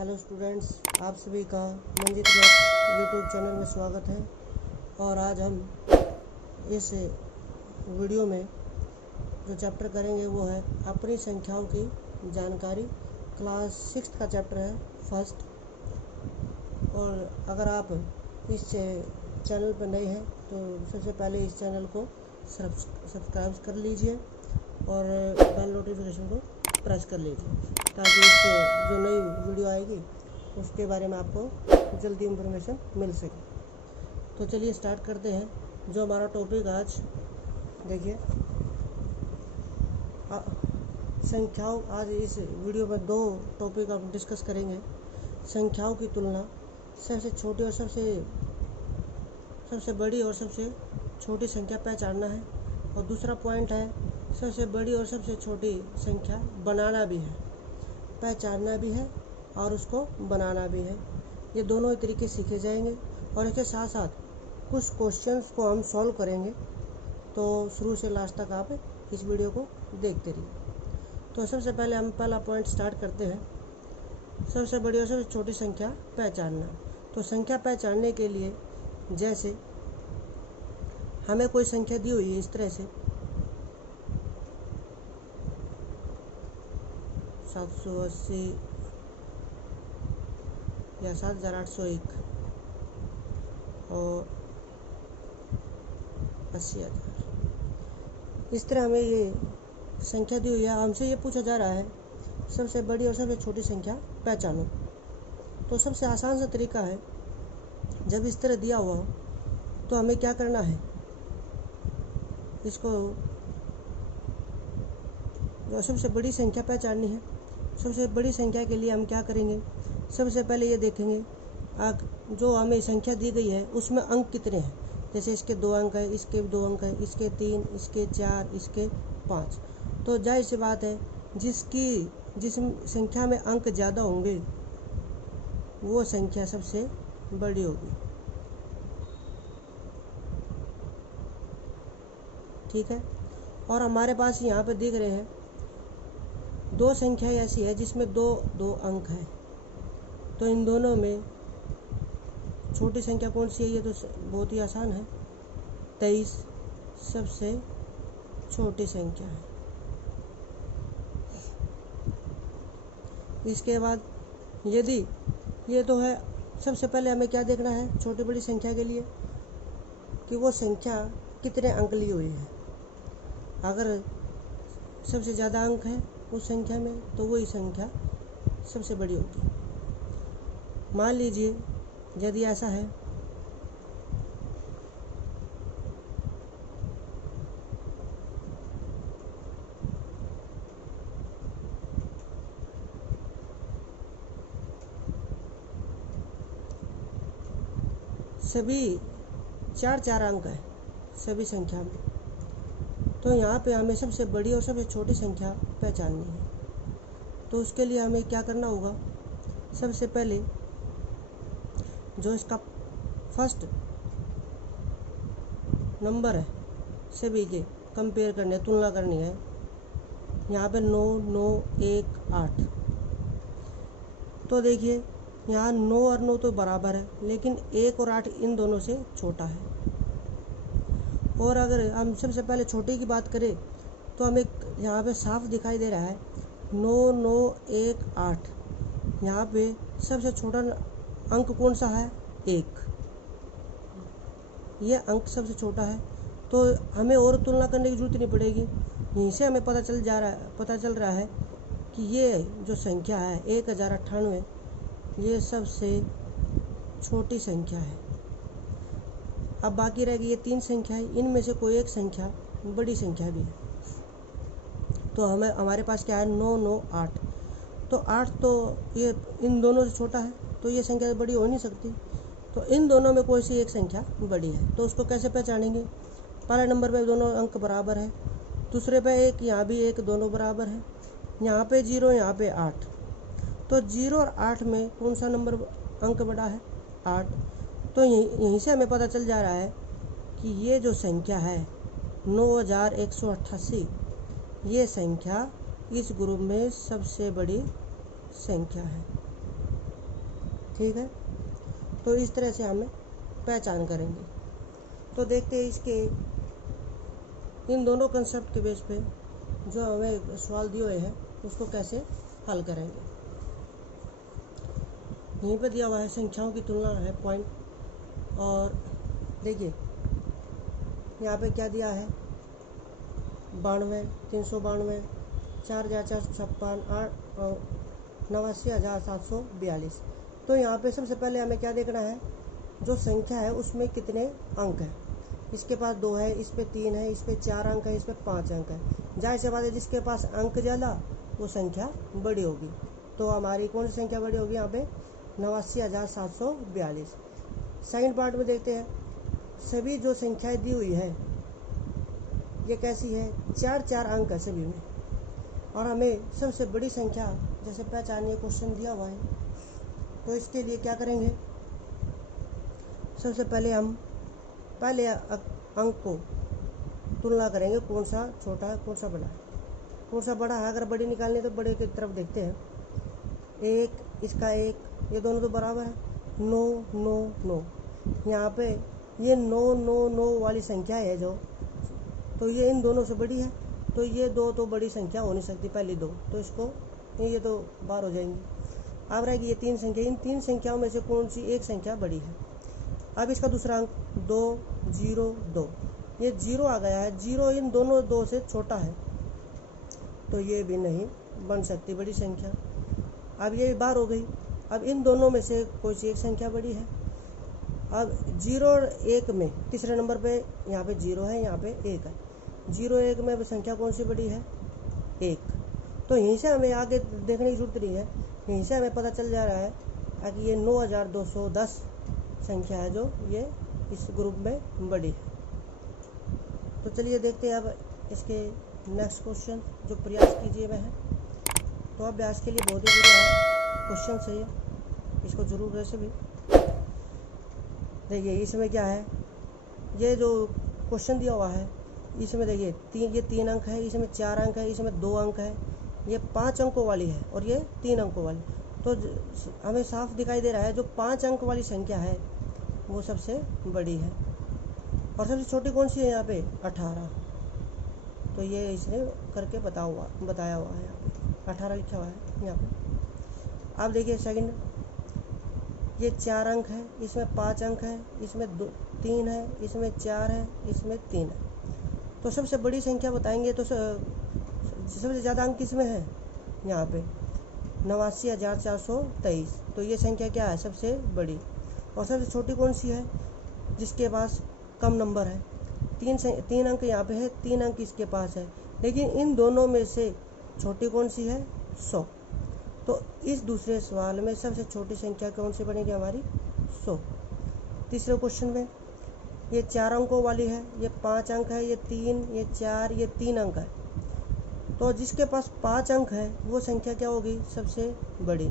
Hello students, आप सभी का मंजित मैथ यूट्यूब चैनल में स्वागत है। और आज हम इस वीडियो में जो चैप्टर करेंगे वो है अपनी संख्याओं की जानकारी। क्लास 6 का चैप्टर है फर्स्ट। और अगर आप इस चैनल पर नए हैं तो सबसे पहले इस चैनल को सब्सक्राइब कर लीजिए और बेल नोटिफिकेशन को प्रेस कर लीजिए ताकि इससे जो नई वीडियो आएगी उसके बारे में आपको जल्दी इन्फॉर्मेशन मिल सके। तो चलिए स्टार्ट करते हैं। जो हमारा टॉपिक आज देखिए संख्याओं। आज इस वीडियो में दो टॉपिक हम डिस्कस करेंगे। संख्याओं की तुलना, सबसे छोटी और सबसे बड़ी और सबसे छोटी संख्या पहचानना है। और दूसरा पॉइंट है सबसे बड़ी और सबसे छोटी संख्या बनाना भी है, पहचानना भी है और उसको बनाना भी है। ये दोनों ही तरीके सीखे जाएंगे और इसके साथ साथ कुछ क्वेश्चंस को हम सॉल्व करेंगे। तो शुरू से लास्ट तक आप इस वीडियो को देखते रहिए। तो सबसे पहले हम पहला पॉइंट स्टार्ट करते हैं, सबसे बड़ी और सबसे छोटी संख्या पहचानना। तो संख्या पहचानने के लिए जैसे हमें कोई संख्या दी हुई है इस तरह से 780 या 7801 और 80,000, इस तरह हमें ये संख्या दी हुई है। हमसे ये पूछा जा रहा है सबसे बड़ी और सबसे छोटी संख्या पहचानो। तो सबसे आसान सा तरीका है, जब इस तरह दिया हुआ हो तो हमें क्या करना है, इसको जो सबसे बड़ी संख्या पहचाननी है, सबसे बड़ी संख्या के लिए हम क्या करेंगे, सबसे पहले ये देखेंगे जो हमें संख्या दी गई है उसमें अंक कितने हैं। जैसे इसके 2 अंक है, इसके 2 अंक है, इसके 3, इसके 4, इसके 5। तो जाहिर सी बात है जिस संख्या में अंक ज़्यादा होंगे वो संख्या सबसे बड़ी होगी। ठीक है। और हमारे पास यहाँ पे दिख रहे हैं दो संख्या ऐसी है जिसमें दो अंक हैं। तो इन दोनों में छोटी संख्या कौन सी है, ये तो बहुत ही आसान है, 23 सबसे छोटी संख्या है। इसके बाद यदि ये तो है, सबसे पहले हमें क्या देखना है छोटी बड़ी संख्या के लिए कि वो संख्या कितने अंक ली हुई है। अगर सबसे ज़्यादा अंक है उस संख्या में तो वही संख्या सबसे बड़ी होगी। मान लीजिए यदि ऐसा है सभी 4 अंक है सभी संख्या में, तो यहाँ पे हमें सबसे बड़ी और सबसे छोटी संख्या पहचाननी है। तो उसके लिए हमें क्या करना होगा, सबसे पहले जो इसका फर्स्ट नंबर है सभी के कंपेयर करने, तुलना करनी है। यहाँ पे 9, 9, 1, 8। तो देखिए यहाँ 9 और 9 तो बराबर है, लेकिन 1 और 8 इन दोनों से छोटा है। और अगर हम सबसे पहले छोटे की बात करें तो हमें यहाँ पे साफ दिखाई दे रहा है 9, 9, 1, 8। यहाँ पे सबसे छोटा अंक कौन सा है, 1। ये अंक सबसे छोटा है। तो हमें और तुलना करने की जरूरत नहीं पड़ेगी, यहीं से हमें पता चल रहा है कि ये जो संख्या है 1098, ये सबसे छोटी संख्या है। अब बाकी रह गई ये 3 संख्या है, इनमें से कोई एक संख्या बड़ी संख्या भी है। तो हमारे पास क्या है 9, 9, 8। तो 8 तो ये इन दोनों से छोटा है, तो ये संख्या बड़ी हो नहीं सकती। तो इन दोनों में कोई सी एक संख्या बड़ी है। तो उसको कैसे पहचानेंगे, पहले नंबर पे दोनों अंक बराबर है, दूसरे पे 1, यहाँ भी 1, दोनों बराबर है, यहाँ पे 0, यहाँ पे 8। तो 0 और 8 में कौन सा नंबर अंक बड़ा है, 8। तो यहीं से हमें पता चल जा रहा है कि ये जो संख्या है 9188, ये संख्या इस ग्रुप में सबसे बड़ी संख्या है। ठीक है। तो इस तरह से हमें पहचान करेंगे। तो देखते हैं इसके इन दोनों कंसेप्ट के बेस पे जो हमें सवाल दिए हुए हैं उसको कैसे हल करेंगे। यहीं पे दिया हुआ है संख्याओं की तुलना है पॉइंट। और देखिए यहाँ पे क्या दिया है, 92, 392, 4,456, 89,742। तो यहाँ पे सबसे पहले हमें क्या देखना है, जो संख्या है उसमें कितने अंक हैं। इसके पास 2 है, इस पे 3 है, इस पे 4 अंक है, इस पे 5 अंक है। जाहिर सी बात है जिसके पास अंक ज़्यादा वो संख्या बड़ी होगी। तो हमारी कौन सी संख्या बड़ी होगी यहाँ पे, 89,742। सेकंड पार्ट में देखते हैं, सभी जो संख्याएं दी हुई है ये कैसी है, 4-4 अंक है सभी में। और हमें सबसे बड़ी संख्या जैसे पहचानिए, क्वेश्चन दिया हुआ है। तो इसके लिए क्या करेंगे, सबसे पहले हम पहले अंक को तुलना करेंगे, कौन सा छोटा है कौन सा बड़ा है। कौन सा बड़ा है, अगर बड़ी निकालनी है तो बड़े की तरफ देखते हैं। 1, इसका 1, ये दोनों तो बराबर है। 9, 9, 9, यहाँ पे ये 9, 9, 9 वाली संख्या है जो, तो ये इन दोनों से बड़ी है। तो ये 2 तो बड़ी संख्या हो नहीं सकती, पहली 2, तो इसको ये तो बाहर हो जाएंगी। अब रहेगी ये 3 संख्या, इन 3 संख्याओं में से कौन सी एक संख्या बड़ी है। अब इसका दूसरा अंक 2, 0, 2, ये 0 आ गया है। 0 इन दोनों 2 से छोटा है, तो ये भी नहीं बन सकती बड़ी संख्या। अब ये बाहर हो गई। अब इन दोनों में से कोई सी एक संख्या बड़ी है। अब 0 और 1 में तीसरे नंबर पे यहाँ पे 0 है, यहाँ पे 1 है। 0, 1 में संख्या कौन सी बड़ी है, 1। तो यहीं से हमें आगे देखने की जरूरत नहीं है, यहीं से हमें पता चल जा रहा है कि ये 9,210 संख्या है जो ये इस ग्रुप में बड़ी है। तो चलिए देखते हैं अब इसके नेक्स्ट क्वेश्चन जो प्रयास कीजिए में है। तो अभ्यास के लिए बहुत ही बढ़िया क्वेश्चन है ये, इसको जरूर वैसे भी देखिए। इसमें क्या है, ये जो क्वेश्चन दिया हुआ है इसमें देखिए ये 3 अंक है, इसमें 4 अंक है, इसमें 2 अंक है, ये 5 अंकों वाली है और ये 3 अंकों वाली। तो हमें साफ दिखाई दे रहा है जो 5 अंक वाली संख्या है वो सबसे बड़ी है। और सबसे छोटी कौन सी है यहाँ पे, 18। तो ये इसने करके बताया हुआ है, यहाँ पे 18 लिखा हुआ है यहाँ पे। अब देखिए सेकंड, ये 4 अंक है, इसमें 5 अंक है, इसमें 3 है, इसमें 4 है, इसमें 3 है। तो सबसे बड़ी संख्या बताएंगे तो सबसे ज़्यादा अंक किसमें है, यहाँ पे 89,423। तो ये संख्या क्या है, सबसे बड़ी। और सबसे छोटी कौन सी है, जिसके पास कम नंबर है। 3 अंक यहाँ पे है, 3 अंक इसके पास है, लेकिन इन दोनों में से छोटी कौन सी है, 100। तो इस दूसरे सवाल में सबसे छोटी संख्या कौन सी बनेगी हमारी, 100। तीसरे क्वेश्चन में ये 4 अंकों वाली है, ये 5 अंक है, ये 3, ये 4, ये 3 अंक है। तो जिसके पास 5 अंक है वो संख्या क्या होगी, सबसे बड़ी।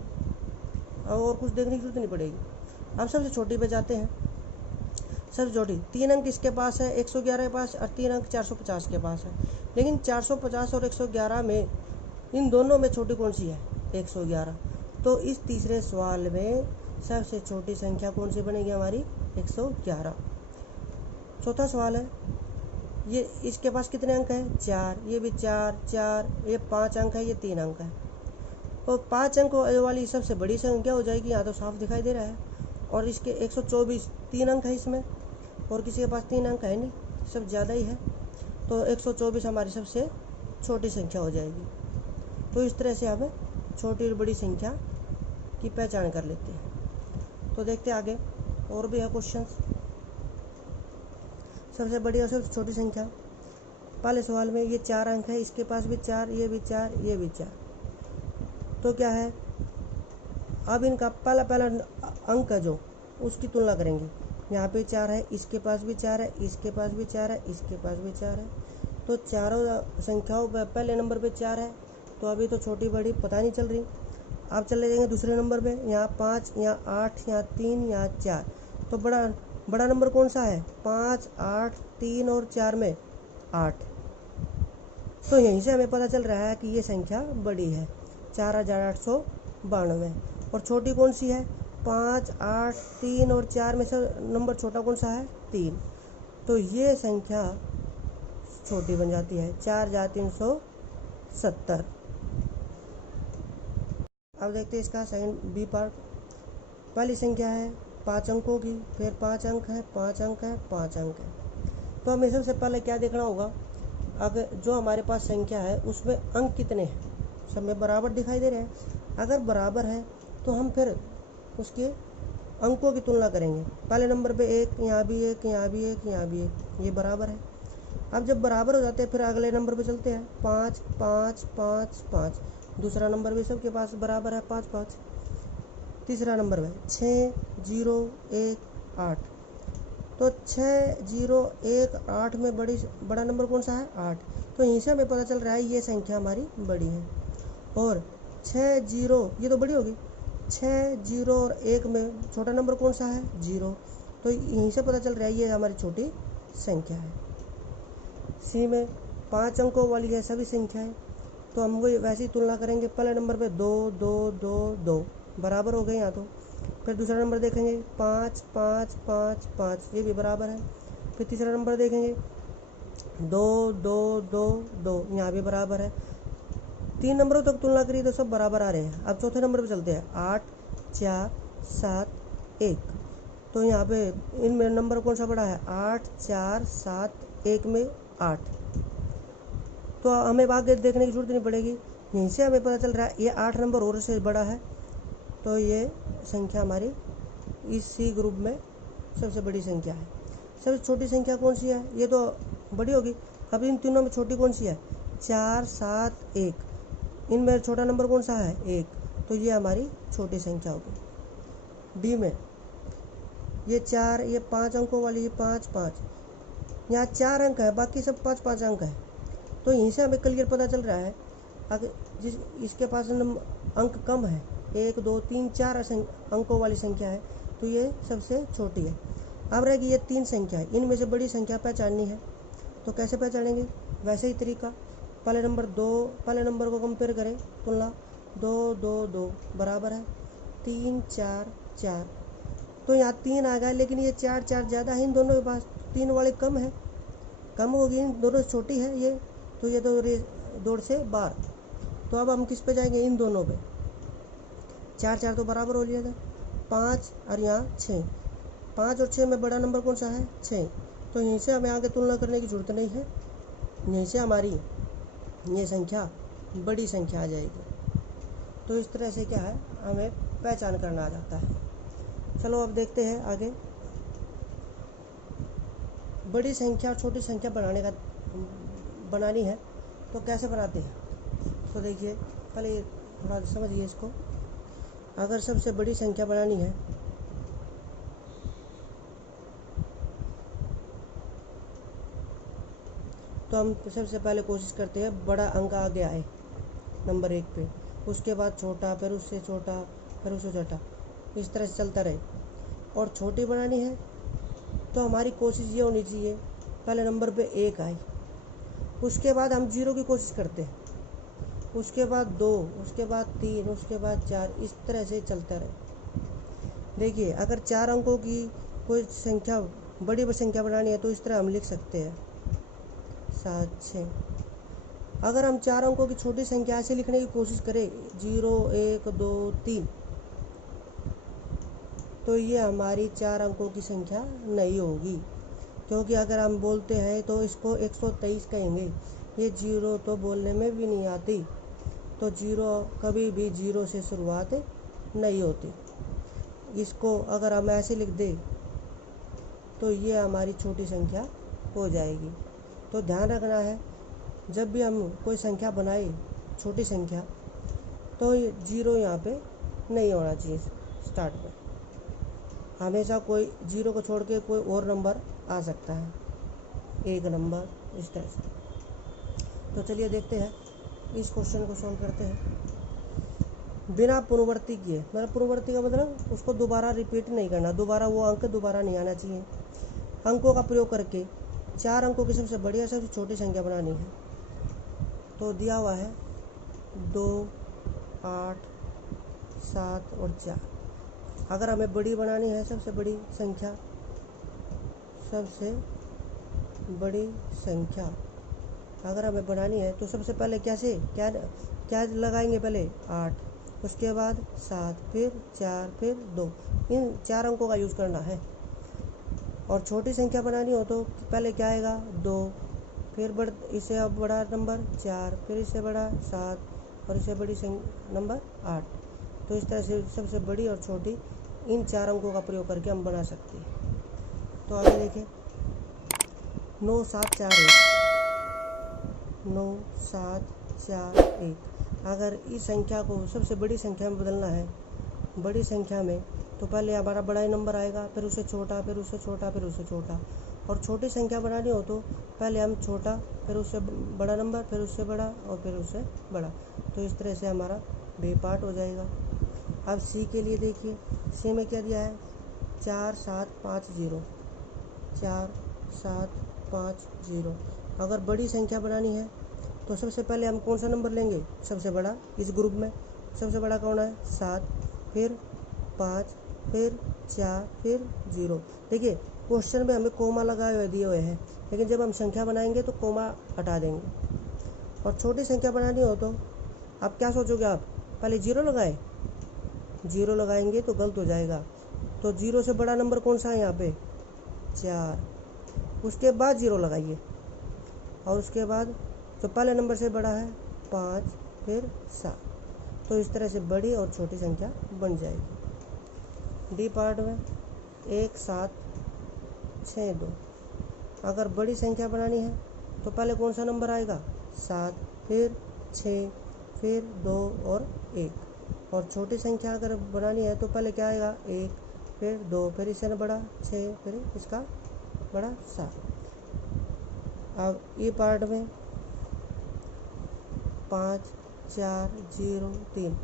और कुछ देखने की जरूरत नहीं पड़ेगी। अब सबसे छोटी पे जाते हैं। सबसे छोटी 3 अंक इसके पास है 111 के पास, और 3 अंक 450 के पास है। लेकिन 450 और 111 में इन दोनों में छोटी कौन सी है, 111। तो इस तीसरे सवाल में सबसे छोटी संख्या कौन सी बनेगी हमारी, 111। चौथा सवाल है, ये इसके पास कितने अंक हैं, 4, ये भी 4, 4, ये 5 अंक है, ये 3 अंक है। तो 5 अंक वाली सबसे बड़ी संख्या हो जाएगी, यहाँ तो साफ दिखाई दे रहा है। और इसके 124 3 अंक है इसमें, और किसी के पास 3 अंक है नहीं, सब ज़्यादा ही है। तो 124 हमारी सबसे छोटी संख्या हो जाएगी। तो इस तरह से हम छोटी और बड़ी संख्या की पहचान कर लेते हैं। तो देखते हैं आगे और भी है क्वेश्चन। सबसे बड़ी और सबसे छोटी संख्या, पहले सवाल में ये 4 अंक है, इसके पास भी 4, ये भी 4, ये भी 4। तो क्या है, अब इनका पहला अंक है जो उसकी तुलना करेंगे। यहाँ पे 4 है, इसके पास भी 4 है, इसके पास भी 4 है, इसके पास भी 4 है। तो चारों संख्याओं पर पहले नंबर पे 4 है, तो अभी तो छोटी बड़ी पता नहीं चल रही। अब चले जाएंगे दूसरे नंबर पे, यहाँ 5, यहाँ 8, यहाँ 3, यहाँ 4। तो बड़ा नंबर कौन सा है, 5, 8, 3 और 4 में 8। तो यहीं से हमें पता चल रहा है कि ये संख्या बड़ी है, 4,892। और छोटी कौन सी है, 5, 8, 3 और 4 में से नंबर छोटा कौन सा है? 3। तो ये संख्या छोटी बन जाती है, 4 जा 370। अब देखते हैं इसका सेकंड बी पार्ट। पहली संख्या है 5 अंकों की, फिर 5 अंक है, 5 अंक है, 5 अंक है। तो हमें सबसे पहले क्या देखना होगा, अगर जो हमारे पास संख्या है उसमें अंक कितने हैं, सब में बराबर दिखाई दे रहे हैं। अगर बराबर है तो हम फिर उसके अंकों की तुलना करेंगे। पहले नंबर पे 1, यहाँ भी 1, यहाँ भी 1, यहाँ भी 1, ये बराबर है। अब जब बराबर हो जाते हैं फिर अगले नंबर पे चलते हैं, 5, 5, 5, 5। दूसरा नंबर भी सबके पास बराबर है, 5, 5। तीसरा नंबर है 6, 0, 1, 8। तो 6, 0, 1, 8 में बड़ा नंबर कौन सा है? 8। तो यहीं से हमें पता चल रहा है ये संख्या हमारी बड़ी है। और 6, 0 ये तो बड़ी होगी, 6, 0 और 1 में छोटा नंबर कौन सा है? 0। तो यहीं से पता चल रहा है ये हमारी छोटी संख्या है। सी में 5 अंकों वाली है सभी संख्याएं, तो हम वही वैसी तुलना करेंगे। पहले नंबर पे 2, 2, 2, 2 बराबर हो गए यहाँ तो। फिर दूसरा नंबर देखेंगे 5, 5, 5, 5, ये भी बराबर है। फिर तीसरा नंबर देखेंगे 2, 2, 2, 2, यहाँ भी बराबर है। 3 नंबरों तक तुलना करिए तो सब बराबर आ रहे हैं। अब चौथे नंबर पे चलते हैं, 8, 4, 7, 1। तो यहाँ पे इनमें नंबर कौन सा बड़ा है? 8, 4, 7, 1 में 8। तो हमें आगे देखने की जरूरत नहीं पड़ेगी, यहीं से हमें पता चल रहा है ये 8 नंबर और से बड़ा है। तो ये संख्या हमारी इस सी ग्रुप में सबसे बड़ी संख्या है। सबसे छोटी संख्या कौन सी है? ये तो बड़ी होगी। अब इन तीनों में छोटी कौन सी है? 4, 7, 1। इनमें छोटा नंबर कौन सा है? 1। तो ये हमारी छोटी संख्या होगी। डी में ये 4, ये 5 अंकों वाली, ये 5, 5, यहाँ 4 अंक है, बाकी सब 5, 5 अंक है। तो यहीं से हमें क्लियर पता चल रहा है अगर इसके पास अंक कम है, 1, 2, 3, 4 अंकों वाली संख्या है, तो ये सबसे छोटी है। अब रहेगी ये 3 संख्या है, इनमें से बड़ी संख्या पहचाननी है। तो कैसे पहचानेंगे? वैसे ही तरीका, पहले नंबर को कंपेयर करें, तुलना 2, 2, 2 बराबर है, 3, 4, 4। तो यहाँ 3 आ गया, लेकिन ये 4, 4 ज़्यादा है इन दोनों के पास, 3 वाले कम है, कम होगी, इन दोनों से छोटी है ये। तो ये तो दौड़ से बाहर। तो अब हम किस पे जाएंगे? इन दोनों पे। 4, 4 तो बराबर हो लिया था, 5 और यहाँ 6। 5 और 6 में बड़ा नंबर कौन सा है? 6। तो यहीं से हमें आगे तुलना करने की ज़रूरत नहीं है, यहीं से हमारी ये संख्या बड़ी संख्या आ जाएगी। तो इस तरह से क्या है, हमें पहचान करना आ जाता है। चलो अब देखते हैं आगे। बड़ी संख्या और छोटी संख्या बनानी है तो कैसे बनाते हैं? तो देखिए, पहले थोड़ा समझिए इसको। अगर सबसे बड़ी संख्या बनानी है तो हम सबसे पहले कोशिश करते हैं बड़ा अंक आगे आए नंबर 1 पे, उसके बाद छोटा, फिर उससे छोटा, फिर उससे छोटा, इस तरह से चलता रहे। और छोटी बनानी है तो हमारी कोशिश ये होनी चाहिए पहले नंबर पे 1 आए, उसके बाद हम 0 की कोशिश करते हैं, उसके बाद 2, उसके बाद 3, उसके बाद 4, इस तरह से चलता रहे। देखिए, अगर 4 अंकों की कोई संख्या बड़ी संख्या बनानी है तो इस तरह हम लिख सकते हैं, 7, 6। अगर हम 4 अंकों की छोटी संख्या से लिखने की कोशिश करें, 0, 1, 2, 3, तो ये हमारी 4 अंकों की संख्या नहीं होगी, क्योंकि अगर हम बोलते हैं तो इसको 123 कहेंगे। ये 0 तो बोलने में भी नहीं आती, तो 0 कभी भी 0 से शुरुआत नहीं होती। इसको अगर हम ऐसे लिख दें तो ये हमारी छोटी संख्या हो जाएगी। तो ध्यान रखना है, जब भी हम कोई संख्या बनाए छोटी संख्या, तो 0 यहाँ पे नहीं होना चाहिए स्टार्ट में। हमेशा कोई 0 को छोड़ के कोई और नंबर आ सकता है, 1 नंबर, इस तरह से। तो चलिए देखते हैं, इस क्वेश्चन को सॉल्व करते हैं। बिना पुनरावृत्ति किए, मतलब पुनरावृत्ति का मतलब उसको दोबारा रिपीट नहीं करना, दोबारा वो अंक दोबारा नहीं आना चाहिए। अंकों का प्रयोग करके 4 अंकों की सबसे बड़ी और सबसे छोटी संख्या बनानी है। तो दिया हुआ है 2, 8, 7 और 4। अगर हमें बड़ी बनानी है, सबसे बड़ी संख्या अगर हमें बनानी है तो सबसे पहले क्या लगाएंगे? पहले 8, उसके बाद 7, फिर 4, फिर 2। इन 4 अंकों का यूज़ करना है। और छोटी संख्या बनानी हो तो पहले क्या आएगा? 2, फिर इससे अब बड़ा नंबर 4, फिर इससे बड़ा 7 और इससे बड़ी नंबर 8। तो इस तरह से सबसे बड़ी और छोटी इन 4 अंकों का प्रयोग करके हम बना सकते हैं। तो आगे देखें, 9 7 4 1। अगर इस संख्या को सबसे बड़ी संख्या में बदलना है, बड़ी संख्या में, तो पहले हमारा बड़ा ही नंबर आएगा, फिर उससे छोटा, फिर उससे छोटा, फिर उससे छोटा। और छोटी संख्या बनानी हो तो पहले हम छोटा, फिर उससे बड़ा नंबर, फिर उससे बड़ा और फिर उससे बड़ा। तो इस तरह से हमारा बी पार्ट हो जाएगा। अब सी के लिए देखिए, सी में क्या दिया है? 4 7 5 0। 4 7 5 0। अगर बड़ी संख्या बनानी है तो सबसे पहले हम कौन सा नंबर लेंगे? सबसे बड़ा। इस ग्रुप में सबसे बड़ा कौन है? 7, फिर 5, फिर 4, फिर 0। देखिए क्वेश्चन में हमें कोमा लगाए हुए दिए हुए हैं, लेकिन जब हम संख्या बनाएंगे तो कोमा हटा देंगे। और छोटी संख्या बनानी हो तो आप क्या सोचोगे? आप पहले 0 लगाए, 0 लगाएंगे तो गलत हो जाएगा। तो 0 से बड़ा नंबर कौन सा है यहाँ पे? 4। उसके बाद 0 लगाइए, और उसके बाद जो पहले नंबर से बड़ा है 5, फिर 7। तो इस तरह से बड़ी और छोटी संख्या बन जाएगी। डी पार्ट में 1 7 6 2। अगर बड़ी संख्या बनानी है तो पहले कौन सा नंबर आएगा? 7, फिर 6, फिर 2 और 1। और छोटी संख्या अगर बनानी है तो पहले क्या आएगा? 1, फिर 2, फिर इससे बड़ा 6, फिर इसका बड़ा 7। अब ई पार्ट में 5 4 0 3।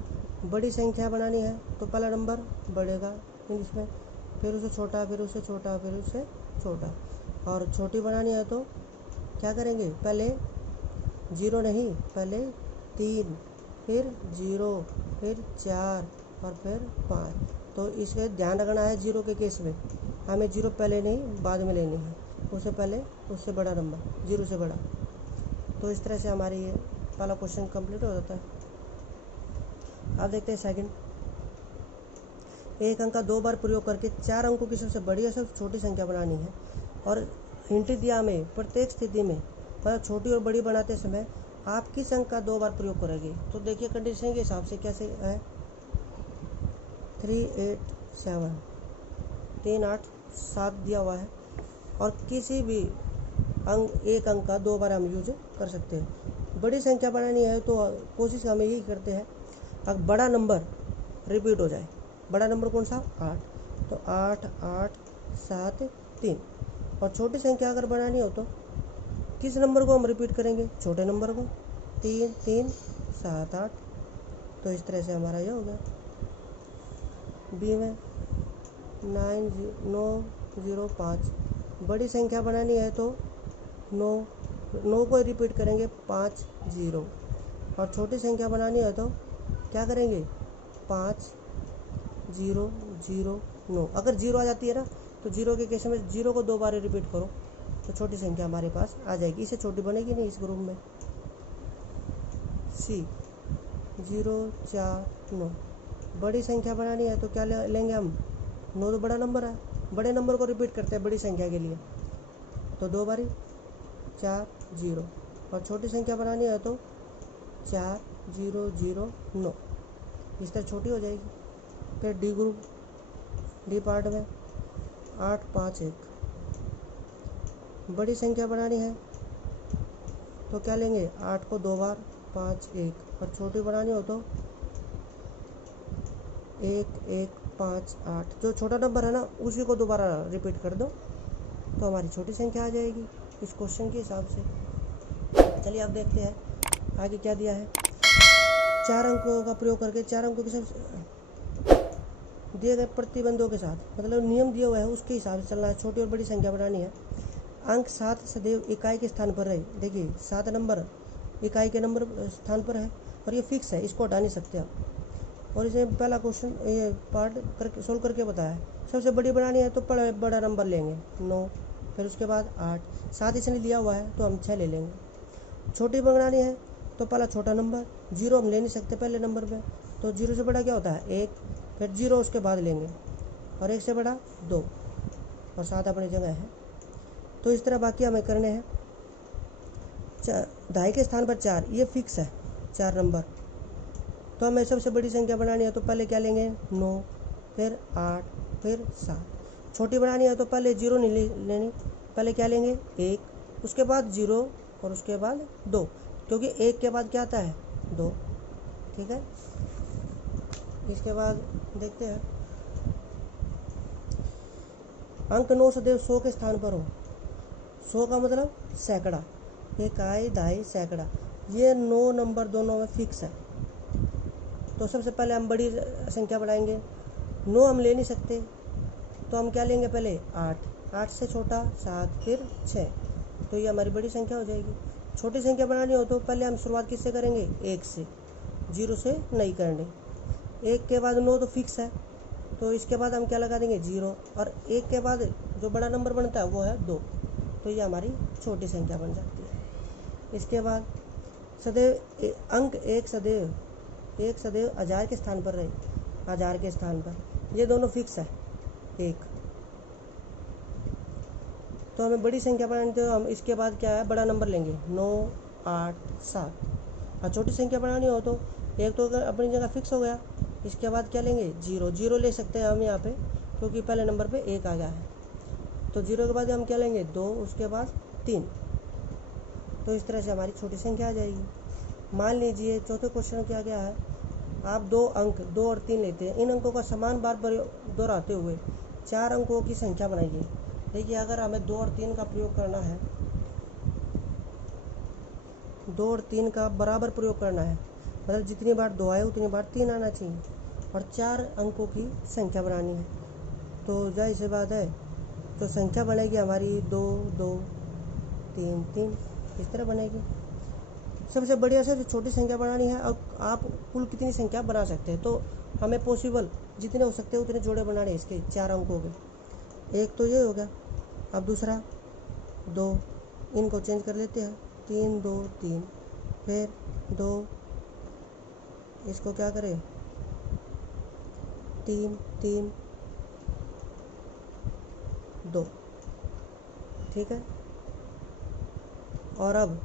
बड़ी संख्या बनानी है तो पहला नंबर बढ़ेगा इसमें, फिर उससे छोटा, फिर उससे छोटा, फिर उससे छोटा। और छोटी बनानी है तो क्या करेंगे? पहले 0 नहीं, पहले 3, फिर 0, फिर 4 और फिर 5। तो इसका ध्यान रखना है, 0 के केस में हमें 0 पहले नहीं बाद में लेनी है, उससे पहले उससे बड़ा नंबर, 0 से बड़ा। तो इस तरह से हमारी ये पहला क्वेश्चन कंप्लीट हो जाता है। अब देखते हैं सेकंड। एक अंक का 2 बार प्रयोग करके 4 अंकों की सबसे बड़ी और सबसे छोटी संख्या बनानी है। और हिंट दिया हमें, प्रत्येक स्थिति में मतलब छोटी और बड़ी बनाते समय आप किस अंक का 2 बार प्रयोग करेंगे? तो देखिए कंडीशन के हिसाब से कैसे है। 3 8 7, 3 8 7 दिया हुआ है, और किसी भी एक अंक का 2 बार हम यूज कर सकते हैं। बड़ी संख्या बनानी है तो कोशिश हमें यही करते हैं, अगर बड़ा नंबर रिपीट हो जाए। बड़ा नंबर कौन सा? 8। तो 8 8 7 3। और छोटी संख्या अगर बनानी हो तो किस नंबर को हम रिपीट करेंगे? छोटे नंबर को। 3 3 7 8। तो इस तरह से हमारा ये हो गया। बी में 9 0 5। बड़ी संख्या बनानी है तो 9 को रिपीट करेंगे 5 0। और छोटी संख्या बनानी है तो क्या करेंगे? 5 0 0 9। अगर 0 आ जाती है ना तो 0 के केस में 0 को 2 बार रिपीट करो तो छोटी संख्या हमारे पास आ जाएगी। इससे छोटी बनेगी नहीं इस ग्रुप में। सी 0 4 9। बड़ी संख्या बनानी है तो क्या लेंगे हम? 9 तो बड़ा नंबर है, बड़े नंबर को रिपीट करते हैं बड़ी संख्या के लिए, तो 2 बारी 4 0। और छोटी संख्या बनानी है तो 4 0 0 9। इस तरह छोटी हो जाएगी। फिर डी ग्रुप, डी पार्ट में 8 5 1। बड़ी संख्या बनानी है तो क्या लेंगे? 8 को 2 बार 5 1। और छोटी बनानी हो तो 1 1 5 8। जो छोटा नंबर है ना उसी को दोबारा रिपीट कर दो तो हमारी छोटी संख्या आ जाएगी इस क्वेश्चन के हिसाब से। चलिए अब देखते हैं आगे क्या दिया है। 4 अंकों का प्रयोग करके 4 अंकों के सब दिए गए प्रतिबंधों के साथ, मतलब नियम दिया हुआ है उसके हिसाब से चलना है। छोटी और बड़ी संख्या बनानी है। अंक 7 सदैव इकाई के स्थान पर रहे। देखिए 7 नंबर इकाई के नंबर स्थान पर है और ये फिक्स है, इसको हटा नहीं सकते आप। और इसे पहला क्वेश्चन ये पार्ट करके सोल्व करके बताया। सबसे बड़ी बनानी है तो बड़ा नंबर लेंगे 9, फिर उसके बाद 8, 7 इसने लिया हुआ है तो हम 6 ले लेंगे। छोटी बनानी है तो पहला छोटा नंबर 0 हम ले नहीं सकते पहले नंबर पे, तो 0 से बड़ा क्या होता है 1, फिर 0 उसके बाद लेंगे, और 1 से बड़ा 2, और 7 अपनी जगह है। तो इस तरह बाकी हमें करने हैं। ढाई के स्थान पर 4, ये फिक्स है 4 नंबर। तो हमें सबसे बड़ी संख्या बनानी है तो पहले क्या लेंगे 9, फिर 8, फिर 7। छोटी बनानी है तो पहले 0 नहीं लेनी, पहले क्या लेंगे 1, उसके बाद 0 और उसके बाद 2, क्योंकि 1 के बाद क्या आता है 2। ठीक है, इसके बाद देखते हैं अंक 9 सदैव 100 के स्थान पर हो। 100 का मतलब सैकड़ा, इकाई, दहाई, सैकड़ा, ये 9 नंबर दोनों में फिक्स है। तो सबसे पहले हम बड़ी संख्या बढ़ाएंगे। 9 हम ले नहीं सकते तो हम क्या लेंगे पहले 8, 8 से छोटा 7, फिर 6, तो ये हमारी बड़ी संख्या हो जाएगी। छोटी संख्या बनानी हो तो पहले हम शुरुआत किससे करेंगे 1 से, 0 से नहीं करनी। 1 के बाद 9 तो फिक्स है, तो इसके बाद हम क्या लगा देंगे 0, और 1 के बाद जो बड़ा नंबर बनता है वो है 2, तो ये हमारी छोटी संख्या बन जाती है। इसके बाद सदैव अंक 1 सदैव 1000 के स्थान पर रहे, 1000 के स्थान पर, ये दोनों फिक्स है 1। तो हमें बड़ी संख्या बनानी तो हम इसके बाद क्या है बड़ा नंबर लेंगे 9, 8, 7। और छोटी संख्या बनानी हो तो एक तो अपनी जगह फिक्स हो गया, इसके बाद क्या लेंगे 0, 0 ले सकते हैं हम यहाँ पे क्योंकि पहले नंबर पे 1 आ गया है। तो 0 के बाद हम क्या लेंगे 2, उसके बाद 3। तो इस तरह से हमारी छोटी संख्या आ जाएगी। मान लीजिए चौथे क्वेश्चन क्या गया है, आप 2 अंक 2 और 3 लेते हैं, इन अंकों का समान बार दोहराते हुए 4 अंकों की संख्या बनाइए। देखिए अगर हमें 2 और 3 का प्रयोग करना है, 2 और 3 का बराबर प्रयोग करना है, मतलब जितनी बार 2 आए उतनी बार 3 आना चाहिए, और 4 अंकों की संख्या बनानी है। तो जाहिर सी बात है तो संख्या बनेगी हमारी 2, 2, 3, 3, इस तरह बनेगी। सबसे बढ़िया से छोटी संख्या बनानी है, और आप कुल कितनी संख्या बना सकते हैं, तो हमें पॉसिबल जितने हो सकते हैं उतने जोड़े बनाने इसके 4 अंकों के। एक तो ये हो गया, अब दूसरा 2, इनको चेंज कर लेते हैं 3, 2, 3, फिर 2, इसको क्या करें 3, 3, 2, ठीक है। और अब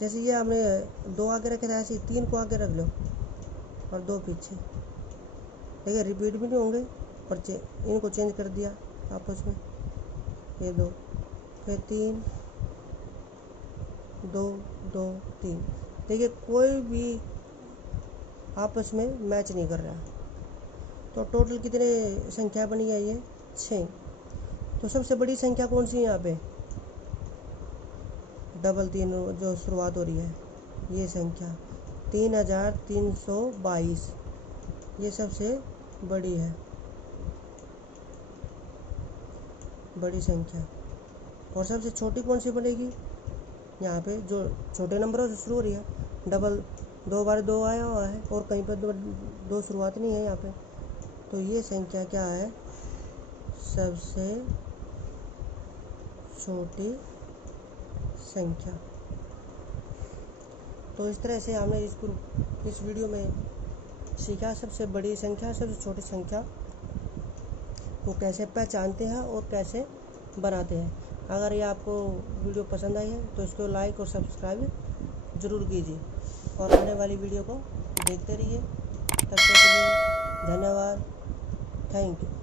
जैसे ये हमने 2 आगे रखे थे, ऐसे 3 को आगे रख लो और 2 पीछे, देखिए रिपीट भी नहीं होंगे, और इनको चेंज कर दिया आपस में, ये 2, फिर 3, 2, 2, 3, देखिए कोई भी आपस में मैच नहीं कर रहा। तो टोटल कितने संख्या बनी है ये 6। तो सबसे बड़ी संख्या कौन सी है यहाँ पे 3 जो शुरुआत हो रही है, ये संख्या 3322, ये सबसे बड़ी है, बड़ी संख्या। और सबसे छोटी कौन सी बनेगी, यहाँ पे जो छोटे नंबरों से शुरू हो रही है, 2 बार 2 आया हुआ है और कहीं पर 2 शुरुआत नहीं है यहाँ पे, तो ये संख्या क्या है सबसे छोटी संख्या। तो इस तरह से हमने इस वीडियो में सीखा सबसे बड़ी संख्या सबसे छोटी संख्या को कैसे पहचानते हैं और कैसे बनाते हैं। अगर ये आपको वीडियो पसंद आई है तो इसको लाइक और सब्सक्राइब ज़रूर कीजिए, और आने वाली वीडियो को देखते रहिए। तब तक के लिए धन्यवाद, थैंक यू।